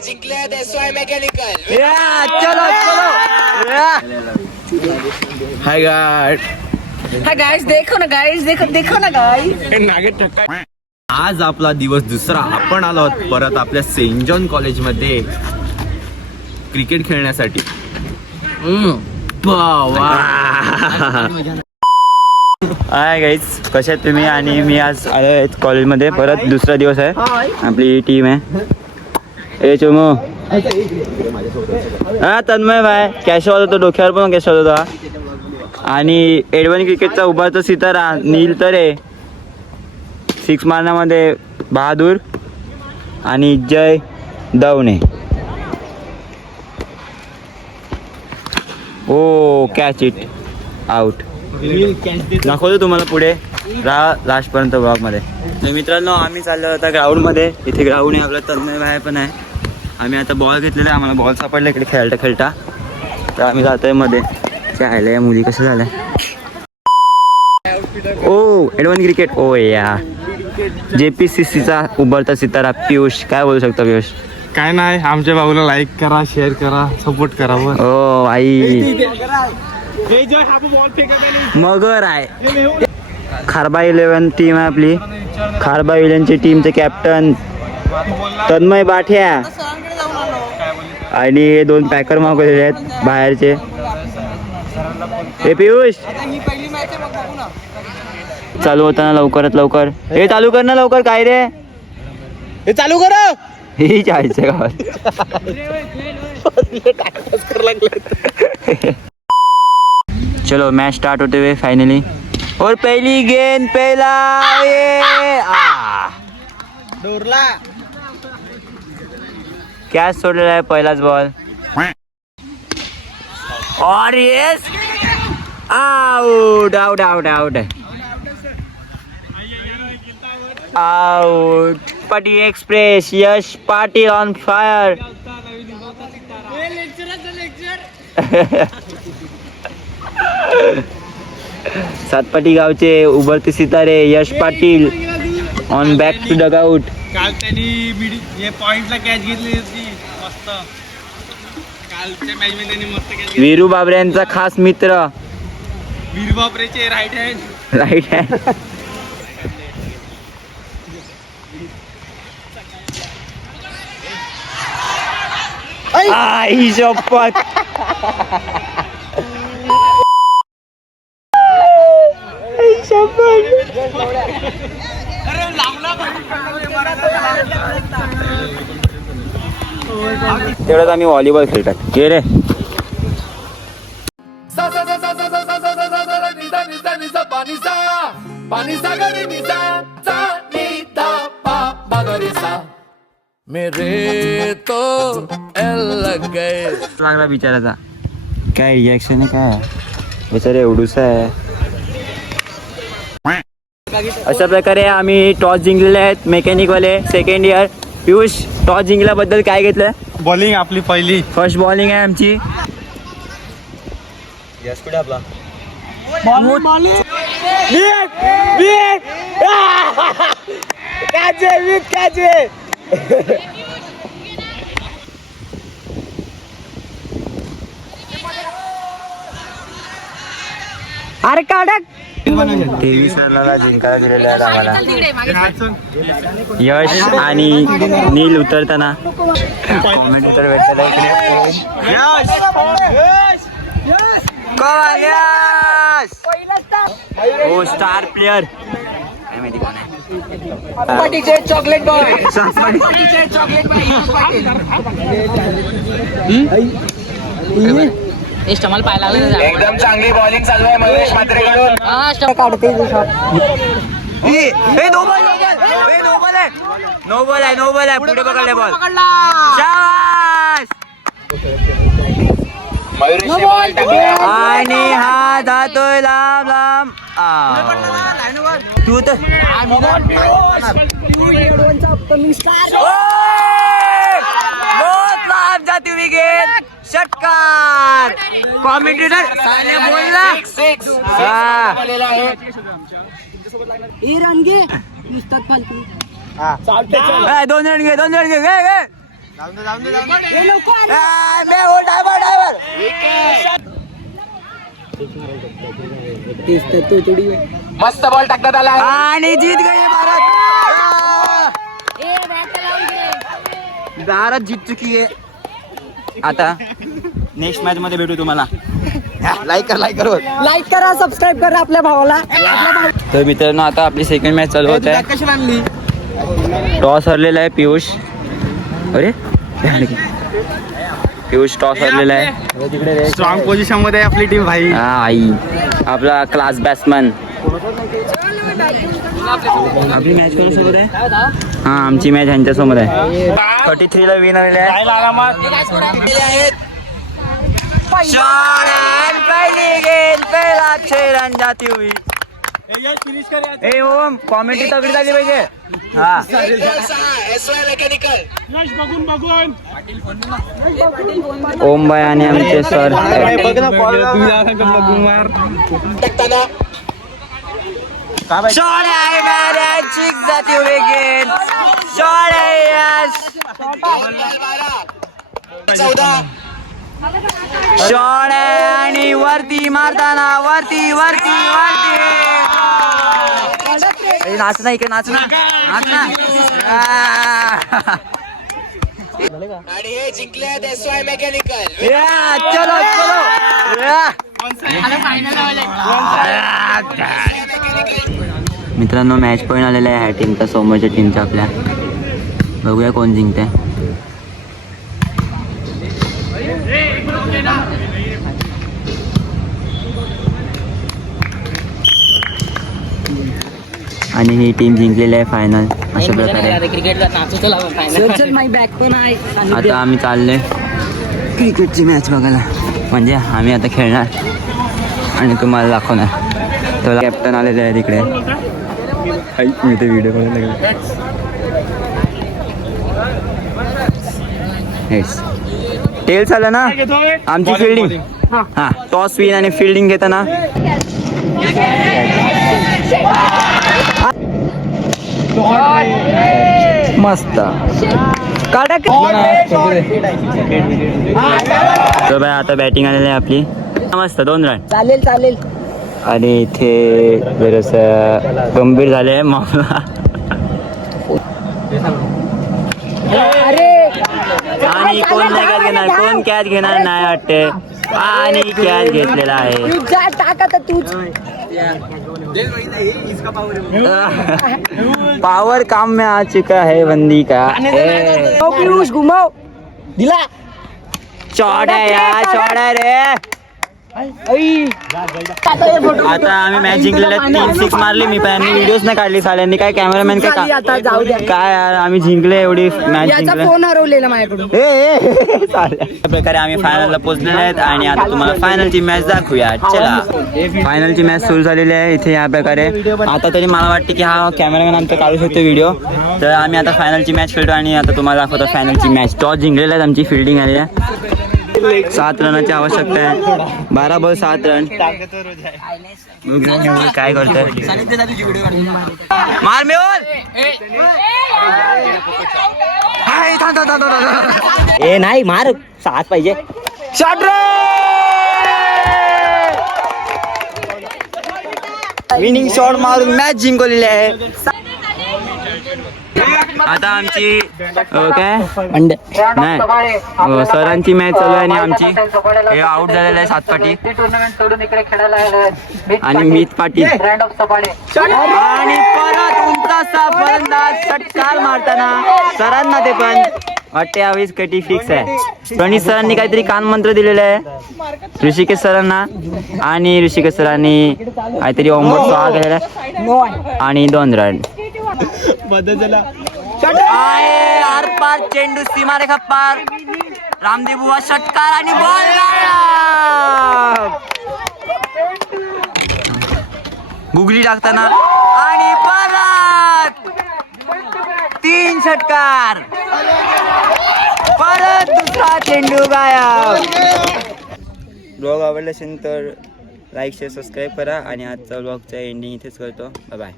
जिंकले देसवाय मेकॅनिकल. चलो hi guys देखो ना गाइस देखो ना गाइस. आज आपला दिवस दुसरा. आपण आलो आहोत परत आपल्या सेंट जॉन कॉलेजमध्ये क्रिकेट खेळण्यासाठी. हाय गाईज, कशा आहेत तुम्ही? आणि मी आज आलो आहे कॉलेजमध्ये परत. दुसरा दिवस आहे. आपली टीम आहे. ए चोमो, हा तन्मय भाई कॅशवाल होतो, डोक्यावर पण कॅशवाल होता. आणि एडवन क्रिकेटचा उभारचा सितारा नील तरे, 6 मारण्यामध्ये बहादूर आणि जय दवणे. ओ कॅच इट आउट. दाखवतो तुम्हाला पुढे राहा लास्टपर्यंत ब्लॉगमध्ये. तर मित्रांनो, आम्ही चाललो होता ग्राउंडमध्ये. इथे ग्राउंड आहे, आपला तन्मय भाई पण आहे. आम्ही आता बॉल घेतलेला आहे. आम्हाला बॉल सापडला इकडे खेळता. तर आम्ही जातोय मध्ये. काय या मुली कसं झालं. ओ एडवन क्रिकेट. ओ या JPCCचा उभरता सितारा पियुष. काय बोलू शकतो पियुष? काय नाही, आमच्या भाऊला लाईक करा, शेअर करा, सपोर्ट करा. ओ आई मगर आहे. खारबा 11 टीम आहे आपली. खारबा 11ची टीमचे कॅप्टन तन्मय बाठ्या आणि 2 पॅकर मागवलेले आहेत बाहेरचे. हे पियुष चालू होताना लवकरात लवकर. हे चालू कर ना लवकर. काय रे हे चालू कर. हे जायचं गावात. चलो मैच स्टार्ट होते हुए फाइनली. और पहली गेंद पहला डोरला कॅच सोडलेला आहे. पहिलाच बॉल. और yes out out out out out. Pati express Yash Patil on fire. Satpati गावचे उभरते सितारे Yash Patil on back to dugout. काल त्यांनी पॉइंटला कॅच घेतली होती मस्त. कालच्या मॅच मध्ये त्यांनी मस्त कॅच. वीरू बाबरे यांचा खास मित्र. वीरू बाबरेचे राईट हँड. आई शपथ. तेवढ्यात आम्ही व्हॉलीबॉल खेळतात. के रे मेरे तो लग गए. लागला बिचाराचा. काय रिॲक्शन आहे काय? बिचारे एवढूसा आहे. अशा प्रकारे आम्ही टॉस जिंकलेले आहेत. मेकॅनिकवाले सेकंड इयर. पियुष, टॉस जिंकल्याबद्दल काय घेतलं? बॉलिंग आपली पहिली फर्स्ट बॉलिंग आहे आमची. आपला अरे काढक. 23 रनाला जिंकायला दिलेले आहेत आम्हाला. यश आणि नील उतरताना कॉमेंटेटर भेटताना इकडे. हो स्टार प्लेयर. काय माहिती कोण आहे? Chocolate boy. इष्टमाल पाहायला एकदम चांगली बॉलिंग चालू आहे महेश म्हात्रेकडून. काढते नो बॉल आहे. पुढे पकडले बॉल. शाबास. आणि हा जातोय लांब लांब. तू तर बहुत लांब जाती विकेट. षटकार. कॉमेंटेटर बोलला. रणगे नुसतात फालतू. 2 रन घे. मस्त बॉल टाकण्यात आला आहे. आणि जीत गए भारत. भारत जीत चुकी आहे. आता नेक्स्ट मॅच मध्ये भेटू तुम्हाला. लाईक कर लाईक करा, सबस्क्राईब करा आपल्या भावाला. तर मित्रांनो आता आपली सेकंड मॅच चालू होत आहे. टॉस हरलेला आहे पियुष. अरे पियुष टॉस हरलेला आहे. स्ट्रॉंग पोझिशन मध्ये आहे आपली टीम भाई. हा आई आपला क्लास बॅट्समॅन. आपली मॅच कोणासोबत आहे? हा आमची मॅच ह्यांच्यासोबत आहे. 33 ला विन आलेले आहे. दिले आहेत. पहिला छेडण जाती हुई. ए ओम कॉमेंट्री तगडी झाली पाहिजे. हा SY मेकॅनिकल. ओम भाई आणि आमचे सर. टाकताना शॉट आहे मॅच जाती हुई गेंद. शॉट आहे यस. 14. शॉट आहे आणि वरती मारताना वरती. नाच ना इकडे नाच ना. आणि हे जिंकले आहेत SY मेकॅनिकल. चलो मित्रांनो मॅच पॉईंट आलेला आहे ह्या टीमचा, समोरच्या टीमचा आपल्या. बघूया कोण जिंकते. आणि ही टीम जिंकलेली आहे फायनल अशा प्रकारे. क्रिकेटला नाचू चल माय बॅक पण आहे. आता आम्ही चालले क्रिकेटची मॅच बघायला. म्हणजे आम्ही आता खेळणार आणि तुम्हाला दाखवणार. तर कॅप्टन आलेले आहे तिकडे. मी ते व्हिडिओ बघायला लागले. टेल्स आलं ना आमची फिल्डिंग. हा टॉस विन आणि फिल्डिंग घेताना मस्त काढा. तर बाय आता बॅटिंग आलेली आहे आपली. मस्त 2 रन. चालेल. आणि इथे बरंच गंभीर झाले मामला. आणि कोण नाही कॅच घेणार, कोण कॅच घेणार नाही वाटते. आणि कॅच घेतलेला आहे. पावर काम में आ चुका है बंदी का. पियुष घुमाव दिला. शॉट आहे यार, शॉट आहे रे. आता आम्ही मॅच जिंकलेल्या 3 6 मारली. मी पण व्हिडिओज नाही काढली साल्यांनी. काय कॅमेरामॅन आता जाऊ द्या. काय यार आम्ही जिंकले एवढी मॅच जिंकले. फोन हरवलेला माझ्याकडून. अशा प्रकारे आम्ही फायनलला पोहोचलेले आहेत आणि आता तुम्हाला फायनलची मॅच दाखवूया. चला फायनलची मॅच सुरू झालेली आहे इथे या प्रकारे. आता तरी मला वाटते की हा कॅमेरामॅन आमचा काढू शकतो व्हिडिओ. तर आम्ही आता फायनलची मॅच खेळतो आणि आता तुम्हाला दाखवतो फायनलची मॅच. टॉस जिंकलेल्या आहेत, आमची फिल्डिंग आली आहे. 7 रनाची आवश्यकता आहे. 12 बॉल 7 रन. काय करतोय मार मेल. ए नाही मार 7 पाहिजे. शॉट रे. विनिंग शॉट मारून मॅच जिंकवलेली आहे. आता आमची काय नाही सरांची मॅच चालू आहे आणि आमची हे आउट झालेलं आहे 7 पाटी आणि मीत पाटील. आणि परत उंचासा फलंदाज षटकार मारताना सरांना ते पण वाटते यावेळेस कटी फिक्स आहे. प्रणित सरांनी काहीतरी कानमंत्र दिलेला आहे ऋषिकेश सरांना आणि ऋषिकेश सरांनी काहीतरी ओमवर स्वाहा केलेला आहे आणि 2 रन. आरपार चेंडू सीमारेखा पार. रामदेव बुवा षटकार आणि बॉल गुगली टाकताना आणि परत 3 षटकार. परत दुसरा चेंडू गायब. ब्लॉग आवडला असेल तर लाईक शेअर सबस्क्राईब करा आणि आजचा ब्लॉगचा एंडिंग इथेच करतो. Bye bye.